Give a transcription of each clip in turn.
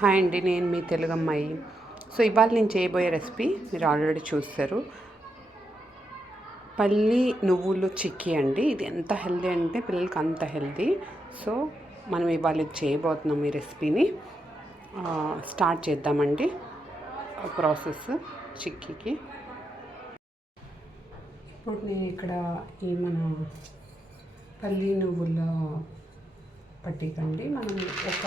Hi అండి, నేను మీ తెలుగు అమ్మాయి. సో ఇవాళ నేను చేయబోయే రెసిపీ మీరు ఆల్రెడీ చూస్తారు. పల్లి నువ్వులు చిక్కీ అండి. ఇది ఎంత హెల్దీ అంటే పిల్లలకి అంత హెల్దీ. సో మనం ఇవాళ ఇది చేయబోతున్నాం. ఈ రెసిపీని స్టార్ట్ చేద్దామండి. ప్రాసెస్ చిక్కీకి. ఇప్పుడు నేను ఇక్కడ ఈ మన పల్లి నువ్వుల పట్టికండి మనం ఒక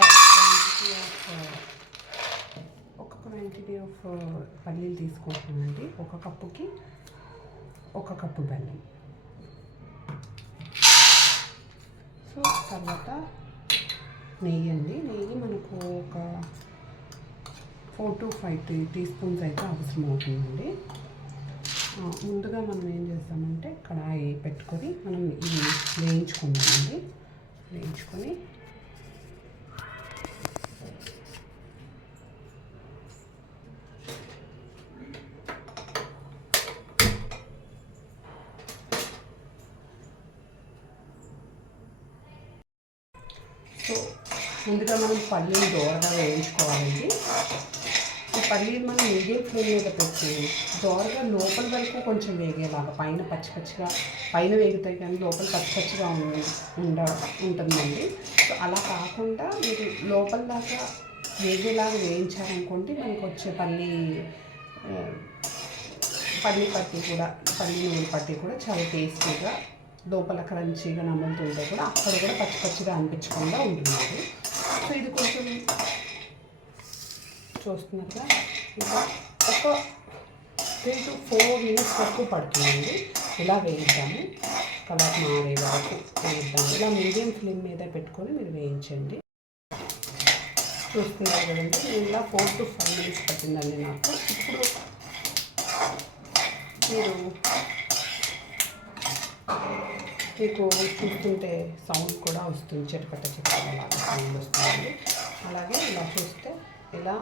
క్వాంటిటీ ఆఫ్ పల్లీలు తీసుకుంటున్నామండి. ఒక కప్పుకి 1 కప్పు బెల్లం. సో తర్వాత నెయ్యి అండి. నెయ్యి మనకు ఒక 4 to 5 టీ స్పూన్స్ అయితే అవసరం అవుతుందండి. ముందుగా మనం ఏం చేస్తామంటే కడాయి పెట్టుకొని మనం ఇది వేయించుకుందామండి. వేయించుకొని సో ముందుగా మనం పల్లీలు దోరగా వేయించుకోవాలండి. ఈ పల్లీలు మనం మీడియం ఫ్లేమ్ మీద పెట్టి దోరగా లోపల వరకు కొంచెం వేగేలాగా, పైన పచ్చిగా పైన వేగుతాయి కానీ లోపల పచ్చిగా ఉంటుందండి. సో అలా కాకుండా మీరు లోపల దాకా వేగేలాగా వేయించాలనుకోండి మనకు వచ్చే పల్లి నువ్వుల పట్టి కూడా చాలా టేస్టీగా, లోపల క్రంచీగా నమ్ముతుంటే కూడా అక్కడ కూడా పచ్చిగా అనిపించకుండా ఉంటుందండి. సో ఇది కొంచెం చూస్తున్నారుగా, ఇంకా ఒక 3 to 4 minutes వరకు పడుతుందండి. ఇలా వేయిద్దాము, కలర్ మారే వరకు వేయిద్దాము. ఇలా మీడియం ఫ్లేమ్ మీద పెట్టుకొని మీరు వేయించండి. చూస్తున్నారు కదండి, నేను ఇలా 4 to 5 minutes పట్టిందండి నాకు. ఇప్పుడు మీకు చూస్తుంటే సౌండ్ కూడా వస్తుంది, చిటపట లాగా సౌండ్ వస్తుందండి. అలాగే ఇలా చూస్తే ఇలా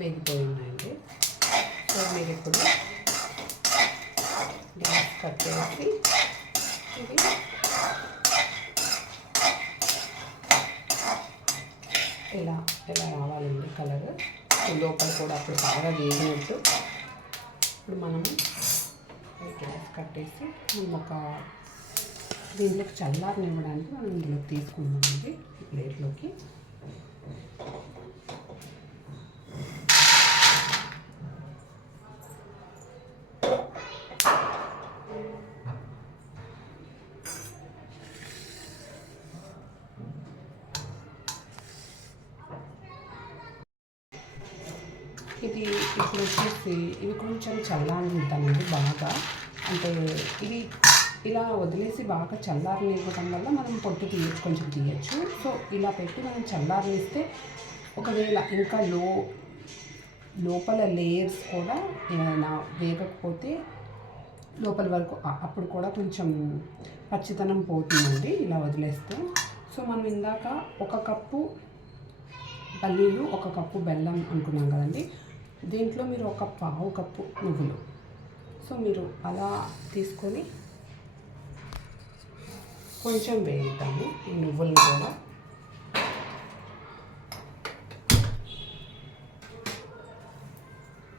వేగిపోయి ఉన్నాయండి. సో మీరు ఇప్పుడు గ్యాస్ కట్టేసి ఇది ఇలా రావాలండి కలర్. లోపల కూడా అప్పుడు బాగా వేగినట్టు. ఇప్పుడు మనము గ్యాస్ కట్టేసి ఒక దీంట్లోకి చల్లారనివ్వడానికి మనం ఇందులోకి తీసుకుందామండి ప్లేట్లోకి. ఇది ఇప్పుడు వచ్చేసి ఇవి కొంచెం చల్లారనిద్దామండి బాగా. అంటే ఇది ఇలా వదిలేసి బాగా చల్లారనివ్వడం వల్ల మనం పొట్టు కొంచెం తీయచ్చు. సో ఇలా పెట్టి మనం చల్లారనిస్తే ఒకవేళ ఇంకా లోపల లేయర్స్ కూడా ఏమైనా వేగకపోతే లోపల వరకు అప్పుడు కూడా కొంచెం పచ్చితనం పోతుందండి ఇలా వదిలేస్తే. సో మనం ఇందాక 1 కప్పు పల్లీలు 1 కప్పు బెల్లం అనుకున్నాం కదండి. దీంట్లో మీరు 1 కప్పు నువ్వులు. సో మీరు అలా తీసుకొని కొంచెం వేయిద్దాము ఈ నువ్వులను కూడా.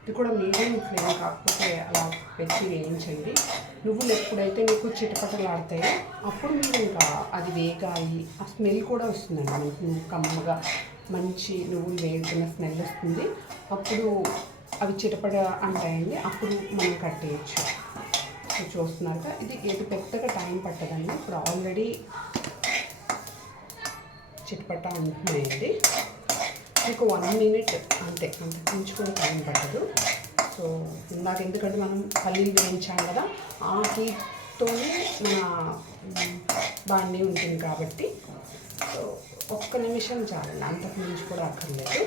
ఇది కూడా మీడియం ఫ్లేమ్ కాకపోతే అలా పెట్టి వేయించండి. నువ్వులు ఎప్పుడైతే మీకు చిటపటలాడతాయో అప్పుడు మీరు ఇంకా అది వేగాయి, ఆ స్మెల్ కూడా వస్తుందండి మీకు కమ్మగా మంచి నువ్వులు వేగుతున్న స్మెల్ వస్తుంది. అప్పుడు అవి చిటపట అంటాయండి, అప్పుడు మనం కట్టేయచ్చు. చూస్తున్నారుగా, ఇది పెద్దగా టైం పట్టదండి. ఇప్పుడు ఆల్రెడీ చిటపట అంటున్నాయండి. మీకు 1 minute అంతే, అంతకుమించుకునే టైం పట్టదు. సో ఇందాక ఎందుకంటే మనం పల్లీలు వేయించాం కదా, ఆ హీట్తోనే మన బాండీ ఉంటుంది కాబట్టి సో 1 నిమిషం చాలండి, అంతకు మించి కూడా అక్కర్లేదు.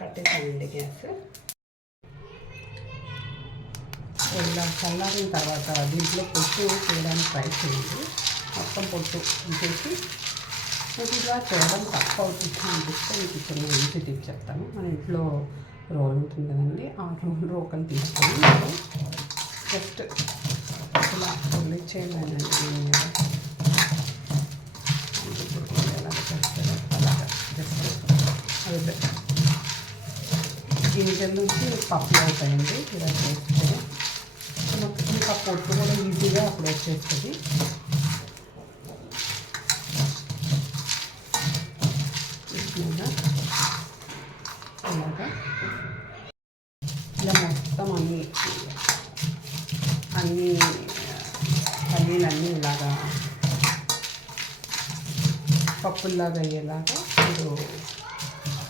కట్టేసానండి గ్యాస్. ఇలా చల్లారిన తర్వాత దీంట్లో పొట్టు చేయడానికి ట్రై చేయండి. మొత్తం పొట్టు తీసేసి కొద్దిగా చేయడం తక్కువ అవుతుంది అనిపిస్తే మీకు చిన్న ఈజీ టిప్ చెప్తాను. మన ఇంట్లో రోల్ ఉంటుంది కదండి, ఆ రోకలు తీసుకొని జస్ట్ ఇలా వదిలేసేయండి. అదే గింజల నుంచి పప్పులు అవుతాయండి ఇలా చేస్తే. ఇంకా పొట్టు కూడా ఈజీగా అప్పుడు వచ్చేస్తుంది. ఇలాగా ఇలా మొత్తం అన్ని పల్లీలన్నీ ఇలాగా పప్పుల్లాగా అయ్యేలాగా మీరు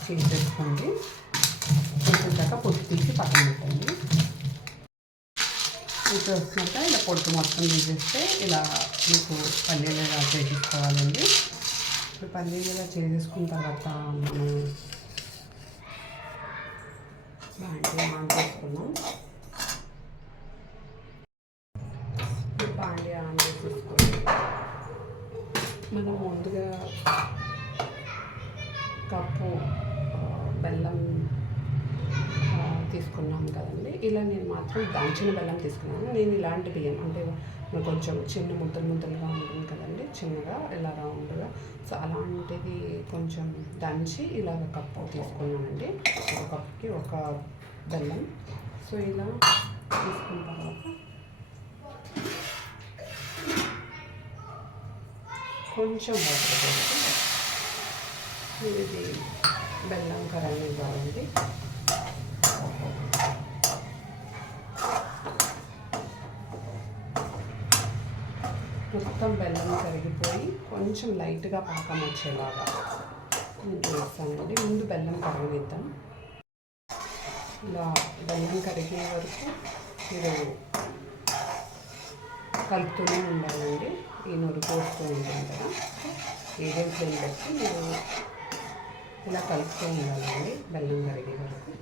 చేసేసుకోండి. చేసేసాక పొట్టు తీసి పక్కన పెట్టండి. ఇప్పుడు వస్తున్నాక ఇలా పొట్టు మొత్తం తీసేస్తే ఇలా మీకు పల్లీలు ఇలా చేసేసుకోవాలండి. ఇప్పుడు పల్లీలు ఇలా చేసేసుకున్న తర్వాత మనం బాండీ ఆన్ చేసుకున్నాం. బాండీ ఆన్ చేసేసుకోండి. మనం ముందుగా కప్పు బెల్లం తీసుకున్నాం కదండి. ఇలా నేను మాత్రం దాల్చిన బెల్లం తీసుకున్నాను. నేను ఇలాంటి బియ్యం అంటే కొంచెం చిన్న ముద్దలుగా ఉంటుంది కదండి, చిన్నగా ఇలా రౌండ్గా. సో అలాంటిది కొంచెం దంచి ఇలాగ కప్పు తీసుకున్నానండి. ఒక కప్పుకి ఒక బెల్లం. సో ఇలా తీసుకున్న తర్వాత కొంచెం వాటర్ వేసి ఇది బెల్లం కరాని బాగుంది. మొత్తం బెల్లం కరిగిపోయి కొంచెం లైట్గా పాకం వచ్చేలాగా నేను వేస్తానండి. ముందు బెల్లం కరగనిద్దాం. ఇలా బెల్లం కరిగే వరకు మీరు కలుపుతూనే ఉండాలండి. ఈ నురుగు వస్తూ ఉంటుంది కదా, మీడియం ఫ్లేమ్ పెట్టి మీరు ఇలా కలుపుతూ ఉండాలండి బెల్లం కరిగే వరకు.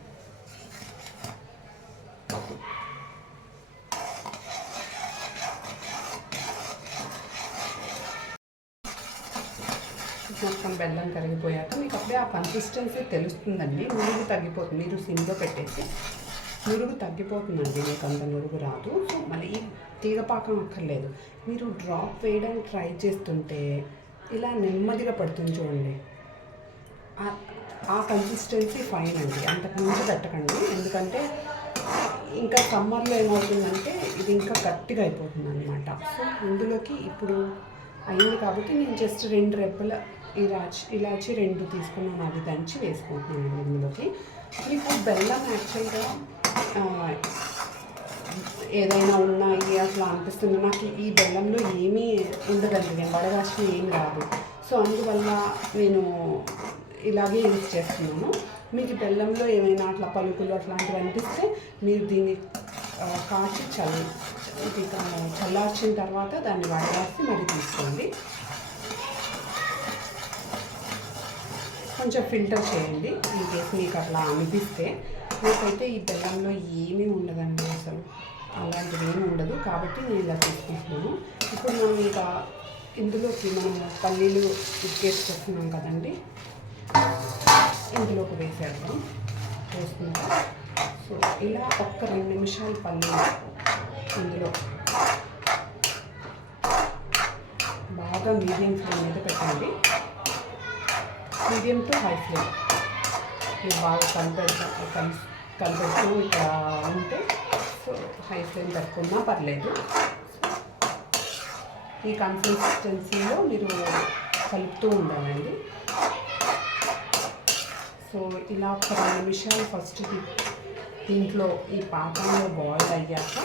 మొత్తం బెల్లం కరిగిపోయాక మీకు అప్పుడే ఆ కన్సిస్టెన్సీ తెలుస్తుందండి. నురుగు తగ్గిపోతుంది. మీరు సిమ్లో పెట్టేసి నురుగు తగ్గిపోతుందండి, మీకు అంత నురుగు రాదు. సో మళ్ళీ తీగపాకం అక్కర్లేదు. మీరు డ్రాప్ వేయడానికి ట్రై చేస్తుంటే ఇలా నెమ్మదిగా పడుతుంది చూడండి. ఆ కన్సిస్టెన్సీ ఫైన్ అండి, అంతకుమించి పెట్టకండి. ఎందుకంటే ఇంకా సమ్మర్లో ఏమవుతుందంటే ఇది ఇంకా గట్టిగా అయిపోతుంది అనమాట. సో ఇందులోకి ఇప్పుడు అయింది కాబట్టి నేను జస్ట్ 2 రెబ్బల ఇలాచి 2 తీసుకున్నాను, అది దంచి వేసుకుంటున్నాను ఇందులోకి. మీకు బెల్లం యాక్చువల్గా ఏదైనా ఉన్నాయి అట్లా అనిపిస్తుంది. నాకు ఈ బెల్లంలో ఏమీ ఉండదండి, వడగాసిన ఏం రాదు. సో అందువల్ల నేను ఇలాగే యూజ్ చేస్తున్నాను. మీకు బెల్లంలో ఏమైనా అట్లా పలుకులు అట్లాంటివి అనిపిస్తే మీరు దీన్ని కాచి చల్లార్చిన తర్వాత దాన్ని వడగాసి మరి తీసుకోండి. కొంచెం ఫిల్టర్ చేయండి ఇన్ కేస్ మీకు అట్లా అనిపిస్తే. నాకైతే ఈ బెల్లంలో ఏమీ ఉండదండి, అసలు అలాంటిది ఏమి ఉండదు. కాబట్టి నేను ఇలా తీసుకుంటున్నాను. ఇప్పుడు మనం ఇంకా ఇందులోకి మనం పల్లీలు ఉడికేసుకుంటున్నాం కదండి, ఇందులోకి వేసేద్దాం. వేసుకుంటాం. సో ఇలా ఒక్క 2 నిమిషాలు పల్లీలు ఇందులో బాగా మీడియం ఫ్లేమ్ మీద పెట్టండి. మీడియం టు హై ఫ్లేమ్ మీరు బాగా కలిపెడుతూ ఇక్కడ ఉంటే సో హై ఫ్లేమ్ పెట్టుకున్నా పర్లేదు. ఈ కన్సిస్టెన్సీలో మీరు కలుపుతూ ఉండాలండి. సో ఇలా ఒక 2 నిమిషాలు ఫస్ట్ దీంట్లో ఈ పాకంలో బాయిల్ అయ్యాక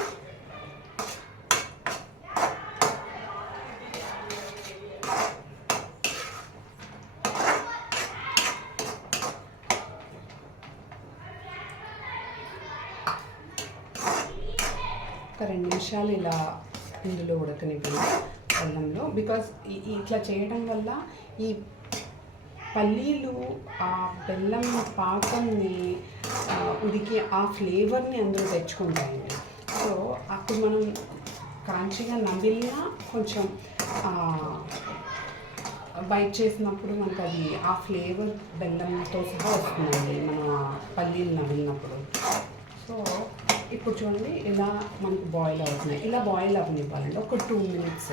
ఒక 2 నిమిషాలు ఇలా ఇందులో ఉడకనివ్వండి బెల్లంలో. బికాజ్ ఇట్లా చేయడం వల్ల ఈ పల్లీలు ఆ బెల్లం పాకంని ఉడికి ఆ ఫ్లేవర్ని అందులో తెచ్చుకుంటాయండి. సో అప్పుడు మనం క్రంచిగా నమిలినా కొంచెం బైట్ చేసినప్పుడు మనకు అది ఆ ఫ్లేవర్ బెల్లంతో సహా వస్తుందండి మనం ఆ పల్లీలు నమిలినప్పుడు. సో ఇప్పుడు చూడండి ఇలా మనకు బాయిల్ అవుతున్నాయి. ఇలా బాయిల్ అవ్వనివ్వాలండి ఒక 2 మినిట్స్.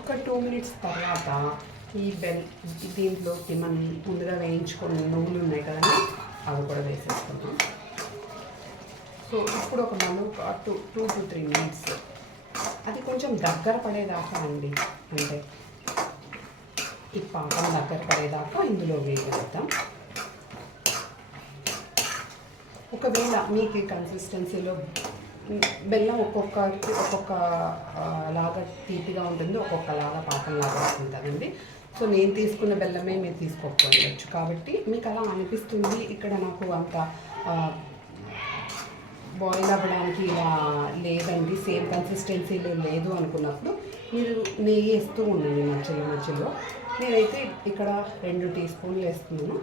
ఒక 2 మినిట్స్ తర్వాత దీంట్లోకి మనం ముందుగా వేయించుకున్న నువ్వులు ఉన్నాయి కదండి, అవి కూడా వేసేసుకున్నాం. సో ఇప్పుడు ఒక 2 to 3 minutes అది కొంచెం దగ్గర పడేదాకా అండి, అంటే ఈ పాకం దగ్గర పడేదాకా ఇందులో వేయగలుగుతాం. ఒకవేళ మీకు ఈ కన్సిస్టెన్సీలో బెల్లం ఒక్కొక్క లాగా తీపిగా ఉంటుంది, ఒక్కొక్కలాగా పాకంలాగా ఉంటుందండి. సో నేను తీసుకున్న బెల్లమే మీరు తీసుకోకపోవచ్చు, కాబట్టి మీకు అలా అనిపిస్తుంది ఇక్కడ నాకు అంత బాయిల్ అవ్వడానికి ఇలా లేదండి, సేమ్ కన్సిస్టెన్సీలో లేదు అనుకున్నప్పుడు మీరు నెయ్యి వేస్తూ ఉండండి మధ్యలో. నేనైతే ఇక్కడ 2 teaspoons వేస్తున్నాను,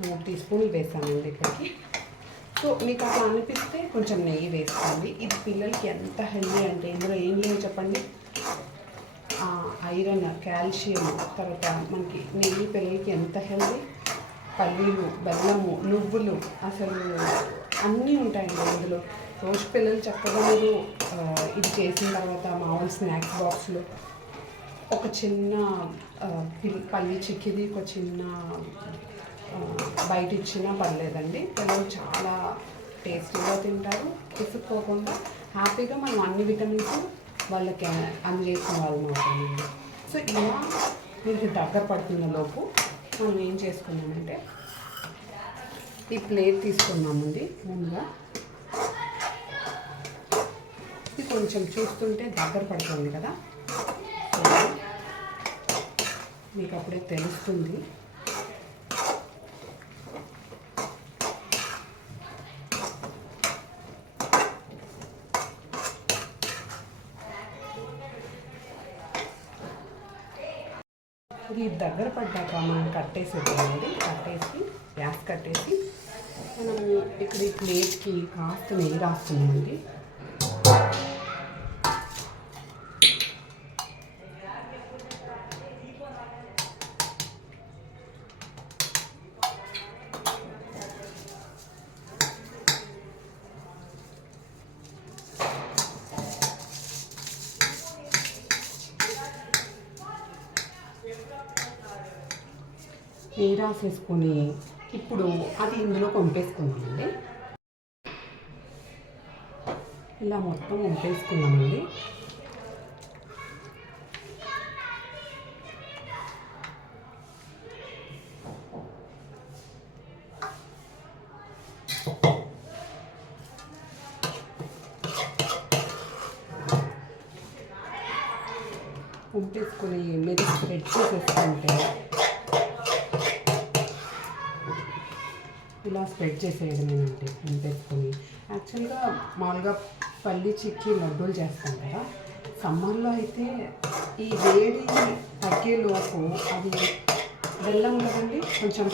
3 teaspoons వేసానండి ఇక్కడికి. సో మీకు అట్లా అనిపిస్తే కొంచెం నెయ్యి వేసుకోండి. ఇది పిల్లలకి ఎంత హెల్దీ అంటే ఇందులో ఏం లేదు చెప్పండి, ఐరన్, కాల్షియం, తర్వాత మనకి నెయ్యి పిల్లలకి ఎంత హెల్దీ. పల్లీలు, బెల్లము, నువ్వులు, అసలు అన్నీ ఉంటాయండి ఇందులో. రోజు పిల్లలు చక్కగా మీరు ఇది చేసిన తర్వాత మామూలు స్నాక్స్ బాక్స్లో ఒక చిన్న పల్లి చిక్కిది ఒక చిన్న బయట ఇచ్చినా పర్లేదండి, పిల్లలు చాలా టేస్టీగా తింటారు, విసుక్కోకుండా హ్యాపీగా మనం అన్ని విటమిన్స్ వాళ్ళకి అందజేసిన వాళ్ళం అవుతామండి. సో ఇలా మీకు దగ్గర పడుతున్న లోపు మనం ఏం చేసుకున్నామంటే ఈ ప్లేట్ తీసుకున్నామండి. ముందుగా ఇది కొంచెం చూస్తుంటే దగ్గర పడుతుంది కదా, మీకు అప్పుడే తెలుస్తుంది. ఇది దగ్గర పడ్డాక మనం కట్టేసేద్దామండి. గ్యాస్ కట్టేసి మనం ఇక్కడ ఈ ప్లేట్కి కాస్త నెయ్యి రాస్తున్నామండి. నెయ్యి రాసేసుకొని ఇప్పుడు అది ఇందులో పంపేసుకున్నామండి. ఇలా మొత్తం వంపేసుకున్నామండి. వంపేసుకొని మీరు స్ప్రెడ్ చేసేసుకుంటే ఇలా స్ప్రెడ్ చేసేయడమేనండి. వంపేసుకొని యాక్చువల్గా మామూలుగా పల్లి చిక్కి లడ్డూలు చేస్తాం కదా, సమ్మర్లో అయితే ఈ వేడి తగ్గేలోపు అది బెల్లం కదండి కొంచెం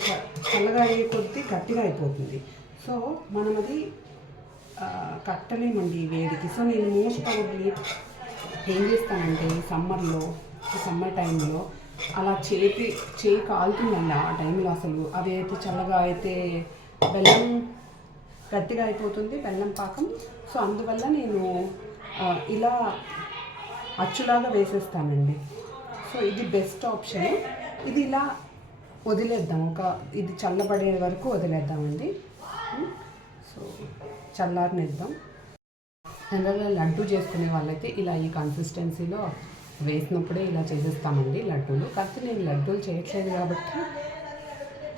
చల్లగా అయ్యే కొద్దీ గట్టిగా అయిపోతుంది. సో మనం అది కట్టలేమండి ఈ వేడికి. సో నేను మోస్ట్ ప్రాబబ్లీ ఏం చేస్తానంటే ఈ సమ్మర్ టైంలో అలా చేయి కాలుతుందండి. ఆ టైంలో అసలు అవి అయితే చల్లగా అయితే బెల్లం గట్టిగా అయిపోతుంది, బెల్లం పాకం. సో అందువల్ల నేను ఇలా అచ్చులాగా వేసేస్తానండి. సో ఇది బెస్ట్ ఆప్షన్. ఇది ఇలా వదిలేద్దాం, ఇది చల్లబడే వరకు వదిలేద్దామండి. సో చల్లారనిద్దాం. జనరల్గా లడ్డు చేసుకునే వాళ్ళైతే ఇలా ఈ కన్సిస్టెన్సీలో వేసినప్పుడే ఇలా చేసేస్తామండి లడ్డూలు. కాకపోతే నేను లడ్డూలు చేయట్లేదు కాబట్టి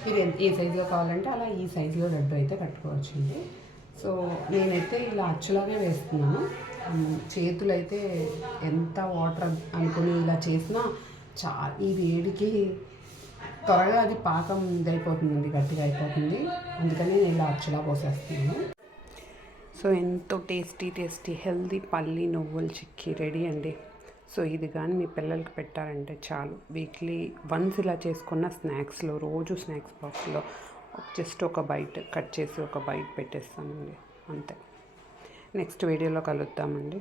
మీరు ఏ సైజులో కావాలంటే అలా ఈ సైజులో లడ్డు అయితే కట్టుకోవచ్చండి. సో నేనైతే ఇలా అచ్చులాగే వేస్తున్నాను. చేతులు అయితే ఎంత వాటర్ అనుకుని ఇలా చేసినా ఈ వేడికి త్వరగా అది పాకం ఇదైపోతుందండి, గట్టిగా అయిపోతుంది. అందుకని నేను ఇలా అచ్చులా పోసేస్తున్నాను. సో ఎంతో టేస్టీ హెల్దీ పల్లి నువ్వుల చిక్కీ రెడీ అండి. సో ఇది కానీ మీ పిల్లలకి పెట్టారంటే చాలు, వీక్లీ వన్స్ ఇలా చేసుకున్న స్నాక్స్లో, రోజు స్నాక్స్ బాక్స్లో జస్ట్ ఒక బైట్ కట్ చేసి ఒక బైట్ పెట్టేస్తానండి, అంతే. నెక్స్ట్ వీడియోలో కలుద్దామండి.